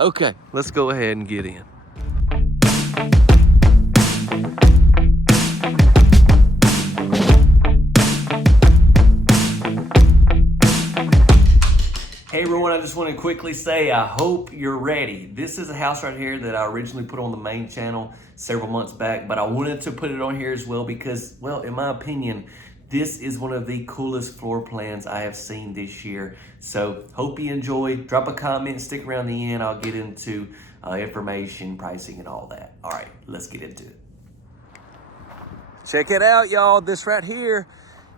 Okay, let's go ahead and get in. Hey everyone, I just want to quickly say I hope you're ready. This is a house right here that I originally put on the main channel several months back, but I wanted to put it on here as well because, well, in my opinion, this is one of the coolest floor plans I have seen this year. So hope you enjoy. Drop a comment, stick around the end. I'll get into information, pricing, and all that. All right, let's get into it. Check it out, y'all. This right here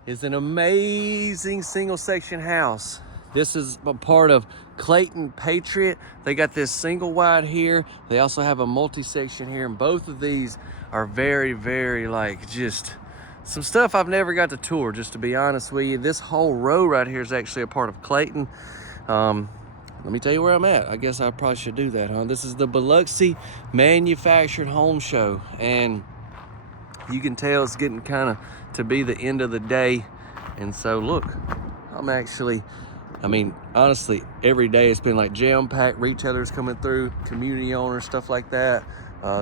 is an amazing single section house. This is a part of Clayton Patriot. They got this single wide here. They also have a multi-section here, and both of these are very, very like just some stuff I've never got to tour, just to be honest with you. This whole row right here is actually a part of Clayton. Let me tell you where I'm at. I guess I probably should do that, huh? This is the Biloxi Manufactured Home Show, and you can tell it's getting kind of to be the end of the day. And so look, honestly, every day it's been like jam-packed, retailers coming through, community owners, stuff like that.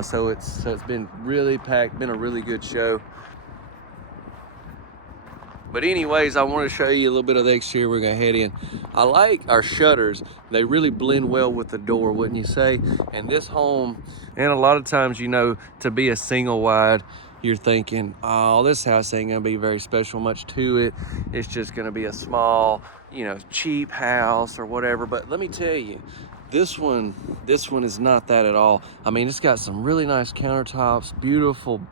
So it's been really packed, been a really good show. But anyways, I want to show you a little bit of the exterior. We're gonna head in. I like our shutters. They really blend well with the door, wouldn't you say? And this home, and a lot of times, you know, to be a single wide, you're thinking, oh, this house ain't gonna be very special much to it. It's just gonna be a small, you know, cheap house or whatever. But let me tell you, this one is not that at all. I mean, it's got some really nice countertops, beautiful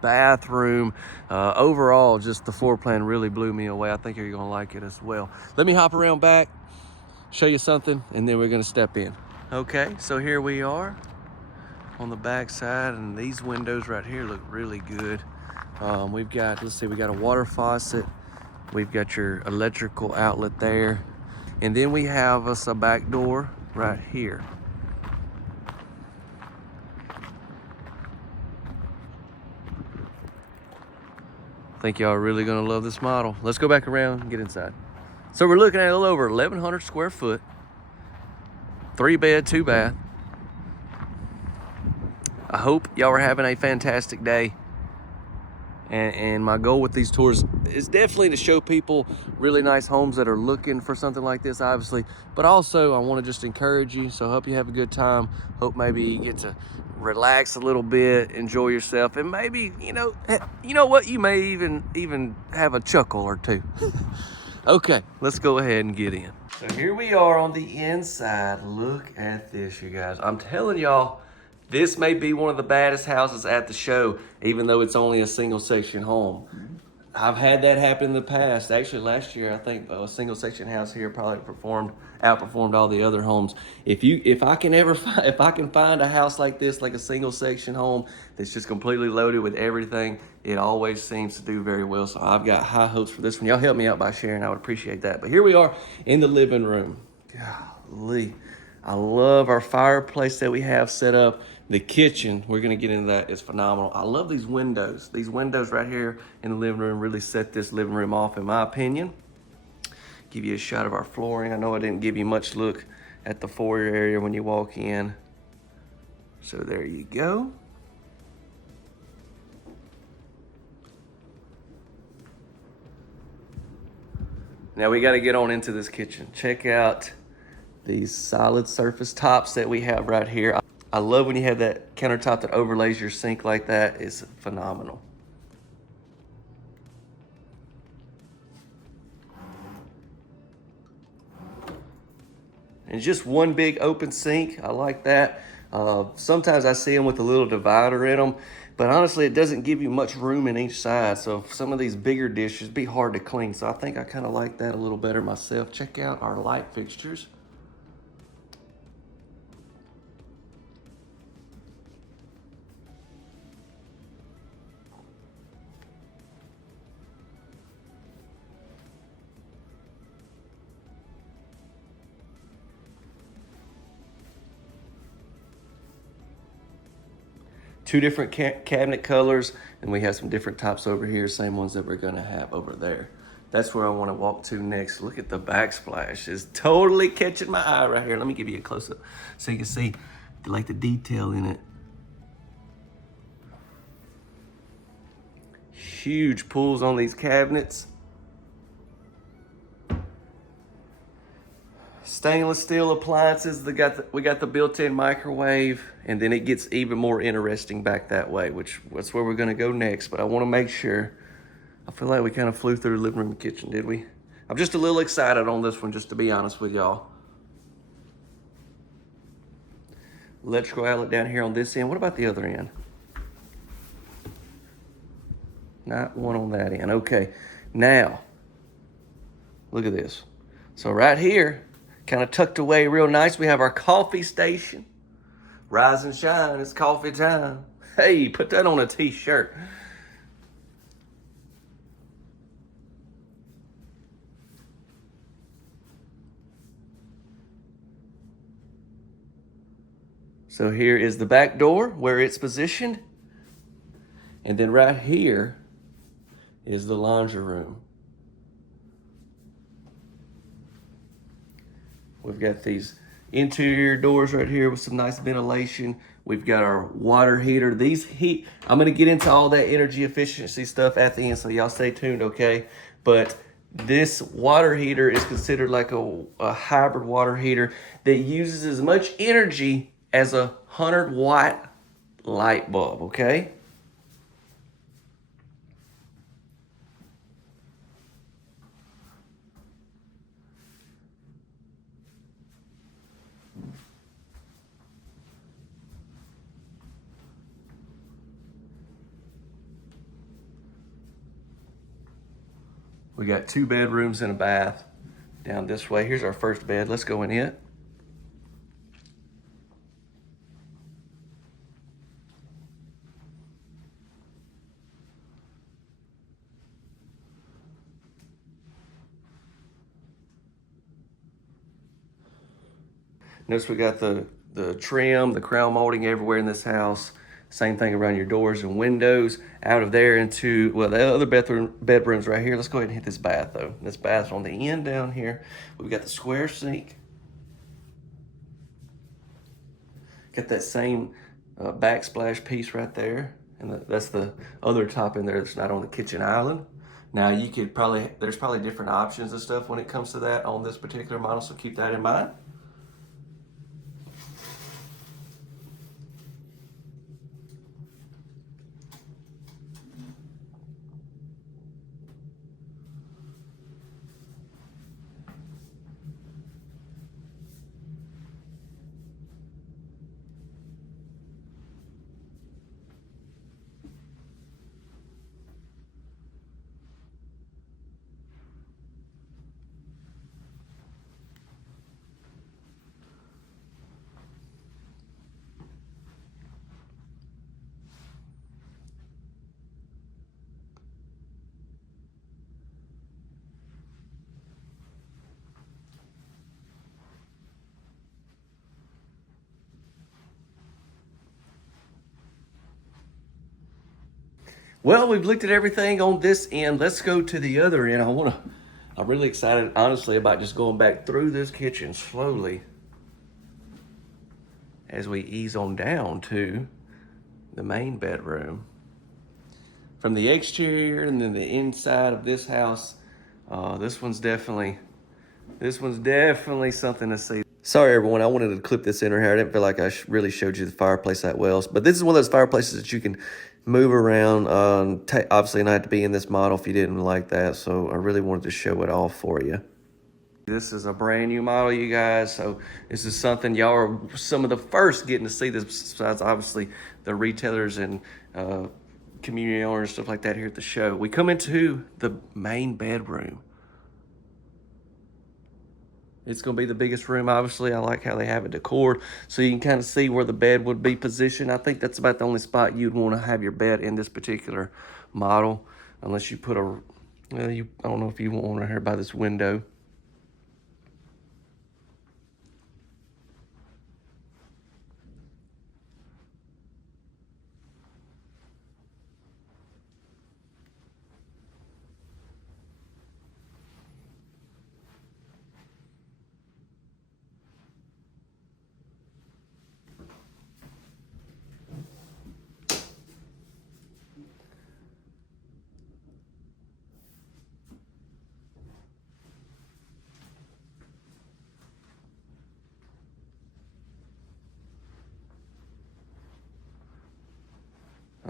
bathroom. Overall, just the floor plan really blew me away. I think you're gonna like it as well. Let me hop around back, show you something, and then we're gonna step in. Okay, so here we are on the back side, and these windows right here look really good. We've got, let's see, we got a water faucet. We've got your electrical outlet there. And then we have us a back door right here. I think y'all are really gonna love this model. Let's go back around and get inside. So we're looking at a little over 1,100 square foot, 3-bed, 2-bath. I hope y'all are having a fantastic day. And my goal with these tours is definitely to show people really nice homes that are looking for something like this, obviously. But also, I want to just encourage you. So I hope you have a good time. Hope maybe you get to relax a little bit, enjoy yourself, and maybe, you know what? You may even have a chuckle or two. Okay, let's go ahead and get in. So here we are on the inside. Look at this, you guys. I'm telling y'all, this may be one of the baddest houses at the show, even though it's only a single section home. I've had that happen in the past. Actually, last year, I think a single section house here probably outperformed all the other homes. If I can find a house like this, like a single section home that's just completely loaded with everything, it always seems to do very well. So I've got high hopes for this one. Y'all help me out by sharing. I would appreciate that. But here we are in the living room. Golly, I love our fireplace that we have set up. The kitchen, we're gonna get into that, is phenomenal. I love these windows. These windows right here in the living room really set this living room off, in my opinion. Give you a shot of our flooring. I know I didn't give you much look at the foyer area when you walk in. So there you go. Now we gotta get on into this kitchen. Check out these solid surface tops that we have right here. I love when you have that countertop that overlays your sink like that. It's phenomenal. And just one big open sink. I like that. Sometimes I see them with a little divider in them, but honestly, it doesn't give you much room in each side. So some of these bigger dishes be hard to clean. So I think I kind of like that a little better myself. Check out our light fixtures. Two different cabinet colors, and we have some different tops over here, same ones that we're gonna have over there. That's where I want to walk to next. Look at the backsplash. It's totally catching my eye right here. Let me give you a close-up so you can see like the detail in it. Huge pulls on these cabinets. Stainless steel appliances. We got the built-in microwave, and then it gets even more interesting back that way, which that's where we're gonna go next. But I want to make sure. I feel like we kind of flew through the living room and kitchen, did we? I'm just a little excited on this one, just to be honest with y'all. Electrical outlet down here on this end. What about the other end? Not one on that end. Okay, now, look at this. So right here, kind of tucked away real nice, we have our coffee station. Rise and shine, it's coffee time. Hey, put that on a t-shirt. So here is the back door where it's positioned. And then right here is the laundry room. We've got these interior doors right here with some nice ventilation. We've got our water heater. I'm gonna get into all that energy efficiency stuff at the end, so y'all stay tuned, okay? But this water heater is considered like a hybrid water heater that uses as much energy as a 100-watt light bulb, okay? We got 2 bedrooms and a bath down this way. Here's our first bed. Let's go in it. Notice we got the trim, the crown molding everywhere in this house. Same thing around your doors and windows. Out of there into, well, the other bedrooms right here. Let's go ahead and hit this bath though. This bath's on the end down here. We've got the square sink. Got that same backsplash piece right there. And that's the other top in there that's not on the kitchen island. Now you could there's probably different options and stuff when it comes to that on this particular model, so keep that in mind. Well, we've looked at everything on this end. Let's go to the other end. I'm really excited, honestly, about just going back through this kitchen slowly as we ease on down to the main bedroom. From the exterior and then the inside of this house, this one's definitely something to see. Sorry, everyone. I wanted to clip this in here. I didn't feel like I really showed you the fireplace that well. But this is one of those fireplaces that you can move around. Obviously, not have to be in this model if you didn't like that. So I really wanted to show it all for you. This is a brand new model, you guys. So this is something y'all are some of the first getting to see this, besides obviously the retailers and community owners, stuff like that here at the show. We come into the main bedroom. It's going to be the biggest room, obviously. I like how they have it decored, so you can kind of see where the bed would be positioned. I think that's about the only spot you'd want to have your bed in this particular model, unless you put I don't know if you want one right here by this window.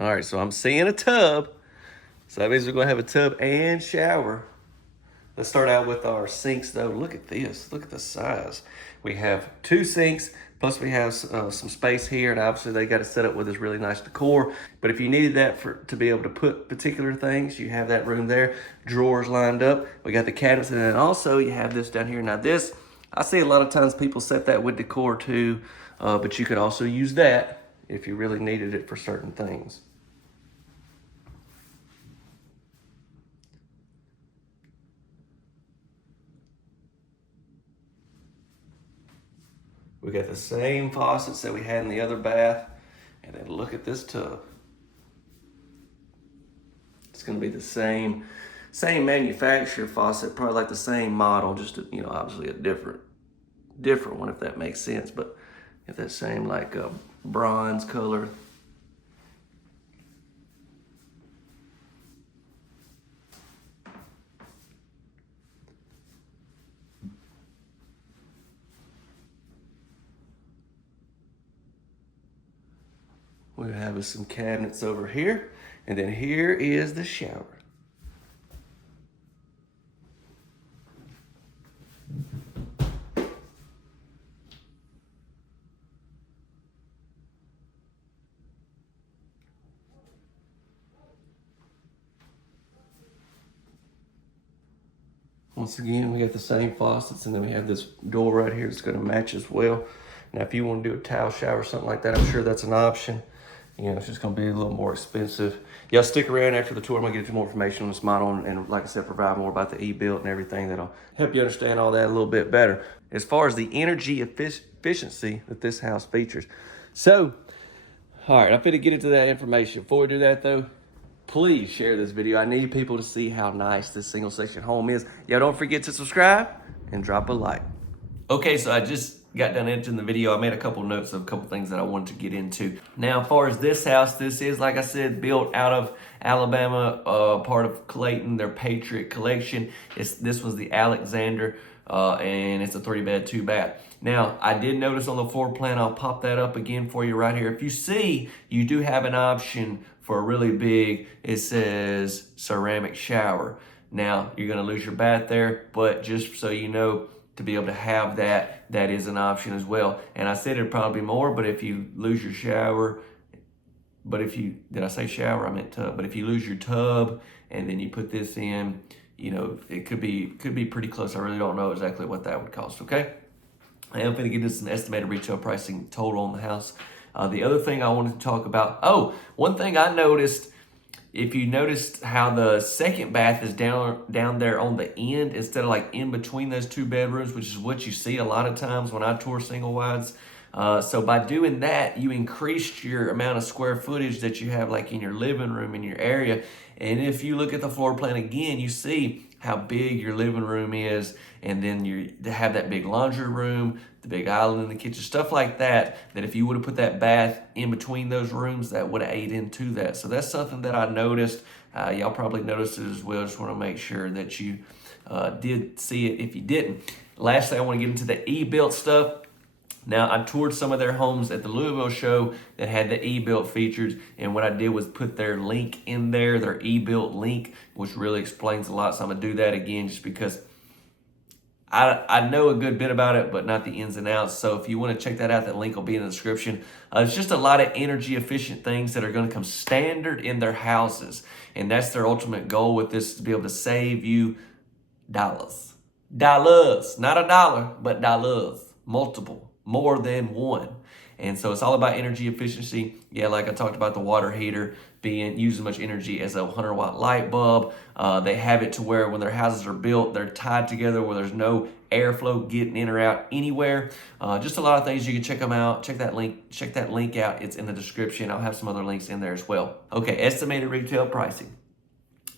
All right, so I'm seeing a tub. So that means we're gonna have a tub and shower. Let's start out with our sinks though. Look at this, look at the size. We have 2 sinks, plus we have some space here, and obviously they got it set up with this really nice decor. But if you needed that to be able to put particular things, you have that room there. Drawers lined up. We got the cabinets, and then also you have this down here. Now this, I see a lot of times people set that with decor too, but you could also use that if you really needed it for certain things. We got the same faucets that we had in the other bath, and then look at this tub. It's gonna be the same manufacturer faucet, probably like the same model, just obviously a different one, if that makes sense. But if that same like bronze color. We have some cabinets over here, and then here is the shower. Once again, we got the same faucets, and then we have this door right here that's going to match as well. Now, if you want to do a towel shower or something like that, I'm sure that's an option. It's just going to be a little more expensive. Y'all stick around after the tour. I'm going to get you more information on this model, and like I said, provide more about the e-built and everything that'll help you understand all that a little bit better. As far as the energy efficiency that this house features. So, all right, I'm going to get into that information. Before we do that, though, please share this video. I need people to see how nice this single section home is. Y'all don't forget to subscribe and drop a like. Okay, so I just got done editing the video. I made a couple notes of a couple things that I wanted to get into. Now, as far as this house, this is, like I said, built out of Alabama, part of Clayton, their Patriot collection. This was the Alexandria, and it's a 3-bed, 2-bath. Now, I did notice on the floor plan, I'll pop that up again for you right here. If you see, you do have an option for a really big, it says ceramic shower. Now, you're gonna lose your bath there, but just so you know, to be able to have that, that is an option as well. And I said it'd probably be more, but if you lose your shower, did I say shower? I meant tub. But if you lose your tub and then you put this in, it could be pretty close. I really don't know exactly what that would cost, okay? I am going to give this an estimated retail pricing total on the house. The other thing I wanted to talk about, one thing I noticed, if you noticed how the second bath is down there on the end instead of like in between those 2 bedrooms, which is what you see a lot of times when I tour single wides. So by doing that, you increased your amount of square footage that you have like in your living room, in your area. And if you look at the floor plan again, you see how big your living room is, and then you have that big laundry room, the big island in the kitchen, stuff like that, that if you would have put that bath in between those rooms, that would have ate into that. So that's something that I noticed. Y'all probably noticed it as well. Just want to make sure that you did see it if you didn't. Lastly, I want to get into the e-built stuff. Now, I toured some of their homes at the Louisville show that had the e-built features, and what I did was put their link in there, their e-built link, which really explains a lot. So I'm going to do that again just because I know a good bit about it, but not the ins and outs. So if you want to check that out, that link will be in the description. It's just a lot of energy efficient things that are going to come standard in their houses, and that's their ultimate goal with this, to be able to save you dollars. Dollars, not a dollar, but dollars, multiple. More than one. And so it's all about energy efficiency. Yeah, like I talked about the water heater being using as much energy as a 100-watt light bulb. They have it to where when their houses are built, they're tied together where there's no airflow getting in or out anywhere. Just a lot of things. You can check them out. Check that link out. It's in the description. I'll have some other links in there as well. Okay, estimated retail pricing.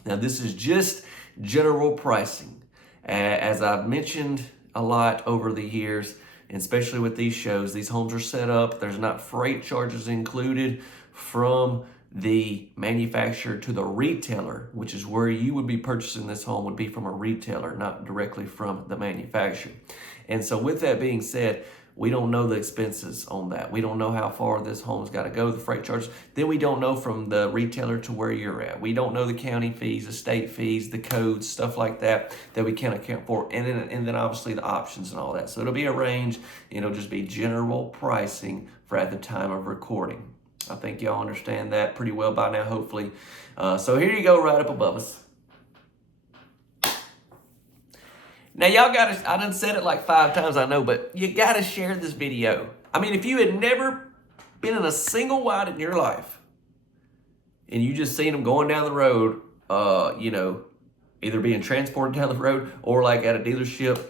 Now this is just general pricing. As I've mentioned a lot over the years, and especially with these shows, these homes are set up. There's not freight charges included from the manufacturer to the retailer, which is where you would be purchasing this home, would be from a retailer, not directly from the manufacturer. And so with that being said, We don't know the expenses on that. We don't know how far this home's got to go, the freight charges. Then we don't know from the retailer to where you're at. We don't know the county fees, the state fees, the codes, stuff like that we can't account for. And then obviously the options and all that. So it'll be a range. It'll just be general pricing for at the time of recording. I think y'all understand that pretty well by now, hopefully. So here you go, right up above us. Now, y'all gotta, I done said it like 5 times, I know, but you gotta share this video. I mean, if you had never been in a single wide in your life, and you just seen them going down the road, you know, either being transported down the road or like at a dealership,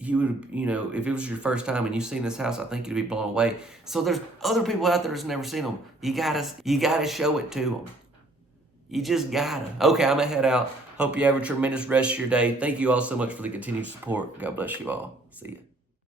you would, you know, if it was your first time and you've seen this house, I think you'd be blown away. So there's other people out there that's never seen them. You gotta show it to them. You just gotta. Okay, I'm gonna head out. Hope you have a tremendous rest of your day. Thank you all so much for the continued support. God bless you all. See ya.